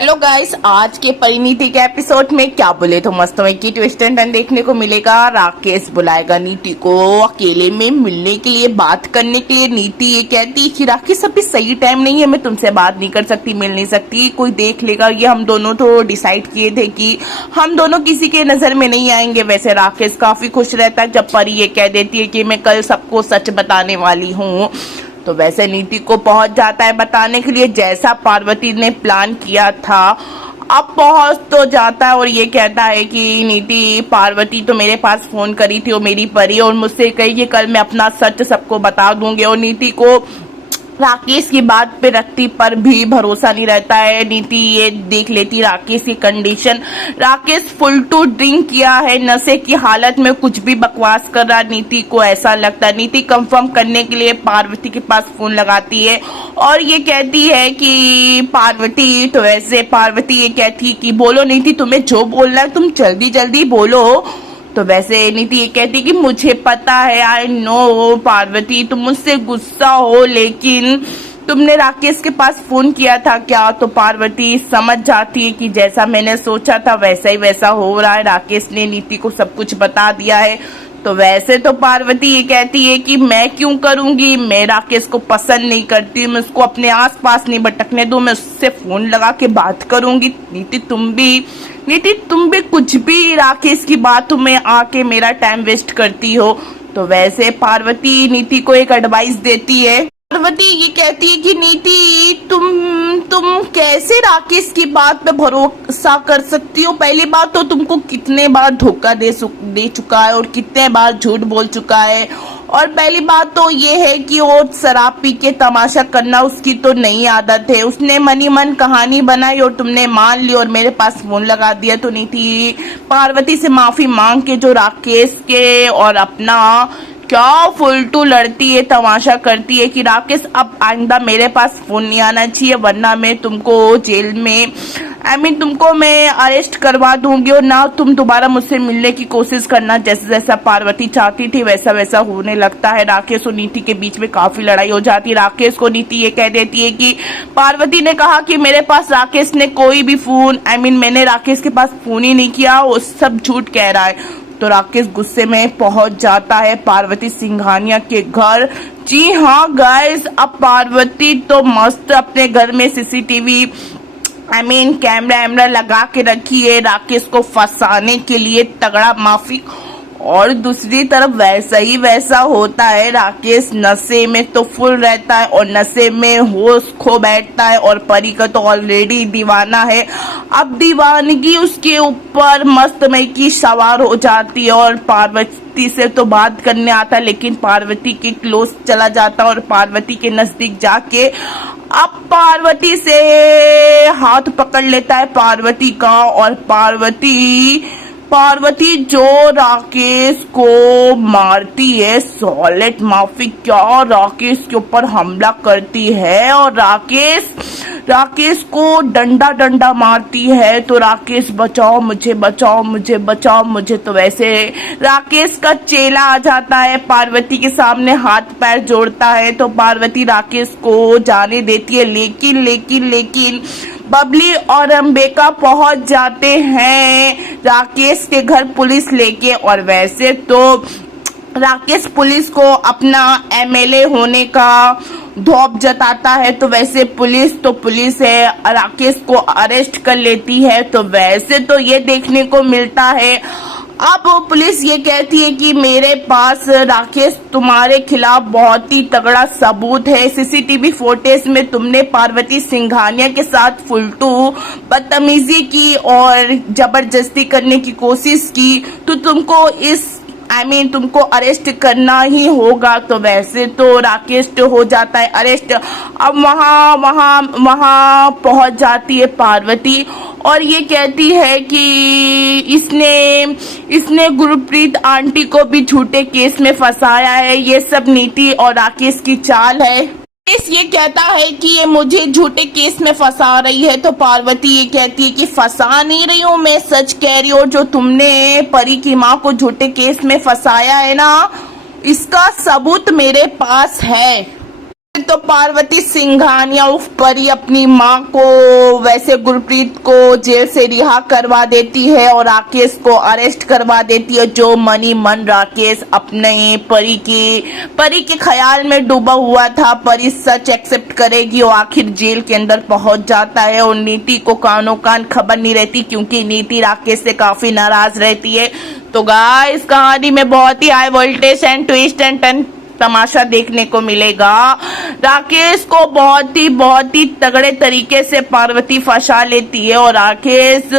Hello guys, आज के परिणीति के एपिसोड में क्या बोले तो मस्त की ट्विस्ट एंड टर्न देखने को मिलेगा। राकेश बुलाएगा नीति को अकेले में मिलने के लिए, बात करने के लिए। नीति ये कहती है कि राकेश अभी सही टाइम नहीं है, मैं तुमसे बात नहीं कर सकती, मिल नहीं सकती, कोई देख लेगा। ये हम दोनों तो डिसाइड किए थे कि हम दोनों किसी के नजर में नहीं आएंगे। वैसे राकेश काफी खुश रहता है जब परी ये कह देती है कि मैं कल सबको सच बताने वाली हूँ। तो वैसे नीति को पहुंच जाता है बताने के लिए, जैसा पार्वती ने प्लान किया था। अब पहुंच तो जाता है और ये कहता है कि नीति, पार्वती तो मेरे पास फोन करी थी और मेरी परी, और मुझसे कही कि कल मैं अपना सच सबको बता दूंगी। और नीति को राकेश की बात पे रखती पर भी भरोसा नहीं रहता है। नीति ये देख लेती राकेश की condition. Rakesh full to drink किया है, नशे की हालत में कुछ भी बकवास कर रहा। नीति को ऐसा लगता है। नीति कंफर्म करने के लिए पार्वती के पास फोन लगाती है और ये कहती है कि पार्वती, तो वैसे पार्वती ये कहती है कि बोलो नीति, तुम्हें जो बोलना है तुम जल्दी जल्दी बोलो। तो वैसे नीति ये कहती कि मुझे पता है, आई नो पार्वती, तुम मुझसे गुस्सा हो, लेकिन तुमने राकेश के पास फोन किया था क्या? तो पार्वती समझ जाती है कि जैसा मैंने सोचा था वैसा ही वैसा हो रहा है। राकेश ने नीति को सब कुछ बता दिया है। तो वैसे तो पार्वती ये कहती है कि मैं क्यों करूंगी, मैं राकेश को पसंद नहीं करती, मैं उसको अपने आसपास नहीं भटकने दूं, मैं उससे फोन लगा के बात करूंगी। नीति तुम भी कुछ भी राकेश की बातों में आके मेरा टाइम वेस्ट करती हो। तो वैसे पार्वती नीति को एक एडवाइस देती है। पार्वती ये कहती है कि नीति, तुम कैसे राकेश की बात पे भरोसा कर सकती हो? पहली बात तो तुमको कितने बार धोखा दे चुका है और कितने बार झूठ बोल चुका है। और पहली बात तो ये है कि वो शराब पी के तमाशा करना उसकी तो नई आदत है। उसने मनी मन कहानी बनाई और तुमने मान ली और मेरे पास फोन लगा दिया। तो नीति पार्वती से माफी मांग के जो राकेश के और अपना क्या फुलटू लड़ती है, तमाशा करती है कि राकेश अब आइंदा मेरे पास फोन नहीं आना चाहिए, वरना मैं तुमको जेल में तुमको मैं अरेस्ट करवा दूंगी और ना तुम दोबारा मुझसे मिलने की कोशिश करना। जैसे जैसा पार्वती चाहती थी वैसा वैसा होने लगता है। राकेश और नीति के बीच में काफी लड़ाई हो जाती है। राकेश को नीति ये कह देती है कि पार्वती ने कहा कि मेरे पास राकेश ने कोई भी फोन मैंने राकेश के पास फोन ही नहीं किया, वो सब झूठ कह रहा है। तो राकेश गुस्से में पहुंच जाता है पार्वती सिंघानिया के घर। जी हाँ गाइस, अब पार्वती तो मस्त अपने घर में सीसीटीवी कैमरा लगा के रखी है राकेश को फंसाने के लिए, तगड़ा माफी। और दूसरी तरफ वैसा ही वैसा होता है। राकेश नशे में तो फुल रहता है और नशे में होश खो बैठता है और परी का तो ऑलरेडी दीवाना है। अब दीवानगी उसके ऊपर मस्तमय की सवार हो जाती है और पार्वती से तो बात करने आता है, लेकिन पार्वती के क्लोज चला जाता है और पार्वती के नजदीक जाके अब पार्वती से हाथ पकड़ लेता है पार्वती का। और पार्वती जो राकेश को मारती है, सॉलिड माफी, क्या राकेश के ऊपर हमला करती है और राकेश को डंडा मारती है। तो राकेश बचाओ मुझे, बचाओ मुझे, बचाओ मुझे। तो वैसे राकेश का चेला आ जाता है, पार्वती के सामने हाथ पैर जोड़ता है। तो पार्वती राकेश को जाने देती है, लेकिन बबली और अंबिका पहुंच जाते हैं राकेश के घर पुलिस लेके। और वैसे तो राकेश पुलिस को अपना एमएलए होने का धौप जताता है। तो वैसे पुलिस है, राकेश को अरेस्ट कर लेती है। तो वैसे तो ये देखने को मिलता है, अब पुलिस ये कहती है कि मेरे पास राकेश तुम्हारे खिलाफ बहुत ही तगड़ा सबूत है। सीसीटीवी फुटेज में तुमने पार्वती सिंघानिया के साथ फुलटू बदतमीजी की और जबरदस्ती करने की कोशिश की, तो तुमको तुमको अरेस्ट करना ही होगा। तो वैसे तो राकेश तो हो जाता है अरेस्ट। अब वहाँ पहुंच जाती है पार्वती और ये कहती है कि इसने गुरप्रीत आंटी को भी झूठे केस में फंसाया है। ये सब नीति और राकेश की चाल है। राकेश ये कहता है कि ये मुझे झूठे केस में फंसा रही है। तो पार्वती ये कहती है कि फंसा नहीं रही हूँ, मैं सच कह रही हूँ। जो तुमने परी की माँ को झूठे केस में फंसाया है ना, इसका सबूत मेरे पास है। तो पार्वती सिंघानिया उफ परी अपनी माँ को वैसे गुरप्रीत को जेल से रिहा करवा देती है और राकेश को अरेस्ट करवा देती है। जो मनी मन राकेश अपने परी के ख्याल में डूबा हुआ था, परी सच एक्सेप्ट करेगी और आखिर जेल के अंदर पहुंच जाता है। और नीति को कानों कान खबर नहीं रहती क्योंकि नीति राकेश से काफी नाराज रहती है। तो गाइस कहानी में बहुत ही high voltage and twist and turn तमाशा देखने को मिलेगा। राकेश को बहुत ही तगड़े तरीके से पार्वती फंसा लेती है और राकेश